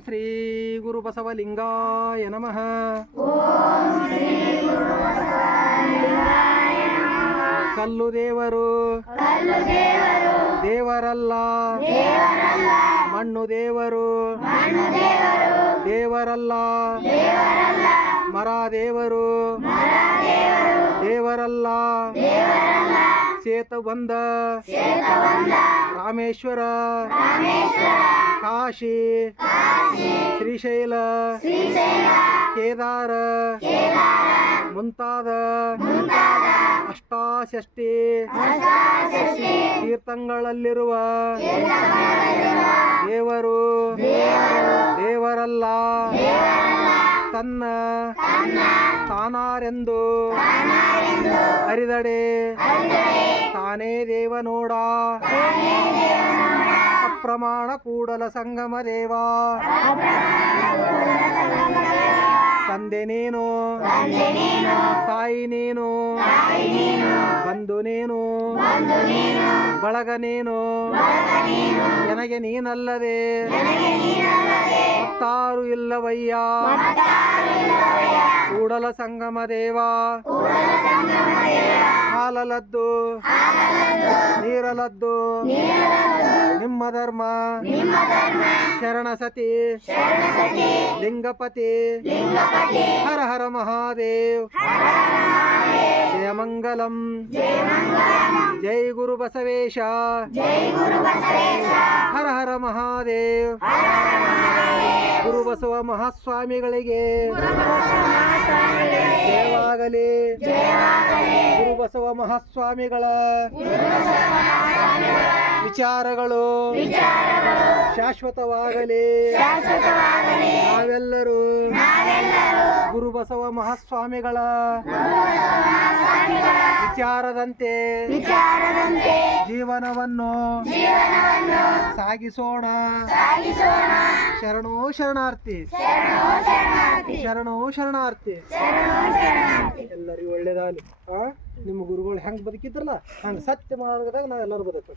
ಶ್ರೀ ಗುರು ಬಸವಲಿಂಗಾಯ ನಮಃ. ಕಲ್ಲು ದೇವರು. ದೇವರಲ್ಲ. ಮಣ್ಣು ದೇವರು. ದೇವರಲ್ಲ. ಮರ ದೇವರು. ದೇವರಲ್ಲ. ಸೇತು ಬಂದ ರಾಮೇಶ್ವರ. ಕಾಶಿ. ಶ್ರೀಶೈಲ. ಕೇದಾರ. ಮುಂತಾದ. ಅಷ್ಟಾಷಷ್ಟಿ ತೀರ್ಥಂಗಳಲ್ಲಿರುವ. ದೇವರು. ದೇವರಲ್ಲ. ತನ್ನ. ತಾನಾರೆಂದು ಅರಿದಡೆ. ತಾನೇ ದೇವ ನೋಡ ಅಪ್ರಮಾಣ ಕೂಡಲ ಸಂಗಮ ದೇವ. ತಂದೆ ನೀನು. ತಾಯಿ ನೀನು. ಬಂಧು ನೀನು. ಬಳಗ ನೀನು. ನನಗೆ ನೀನಲ್ಲದೆ ಮತ್ತಾರು ಇಲ್ಲವಯ್ಯ? ಕೂಡಲ ಸಂಗಮ ದೇವ. ಹಾಲಲದ್ದು. ನೀರಲದ್ದು. ನಿಮ್ಮ ಧರ್ಮ. ಶರಣ ಸತಿ. ಲಿಂಗಪತಿ. ಹರ ಹರ ಮಹಾದೇವ್. ಜಯ ಮಂಗಲಂ ಜೈ ಗುರು ಬಸವೇಶ. ಹರ ಹರ ಮಹಾದೇವ್. ಗುರು ಬಸವ ಮಹಾಸ್ವಾಮಿಗಳಿಗೆ. ಜಯವಾಗಲಿ. ಗುರು ಬಸವ ಮಹಾಸ್ವಾಮಿಗಳ. ವಿಚಾರಗಳು. ಶಾಶ್ವತವಾಗಲಿ. ನಾವೆಲ್ಲರೂ. ಗುರು ಬಸವ ಮಹಾಸ್ವಾಮಿಗಳ ವಿಚಾರದಂತೆ ಜೀವನವನ್ನು ಸಾಗಿಸೋಣ. ಶರಣೋ ಶರಣಾರ್ಥಿ. ಶರಣೋ ಶರಣಾರ್ಥಿ. ಎಲ್ಲರಿಗೂ ಒಳ್ಳೇದಾಗಲಿ. ಆ ನಿಮ್ಮ ಗುರುಗಳು ಹೆಂಗ್ ಬದುಕಿದ್ರಲ್ಲ? ಹಂಗೆ ಸತ್ಯ ಮಾರ್ಗದಾಗ ನಾವೆಲ್ಲರೂ ಬದುಕಬೇಕು.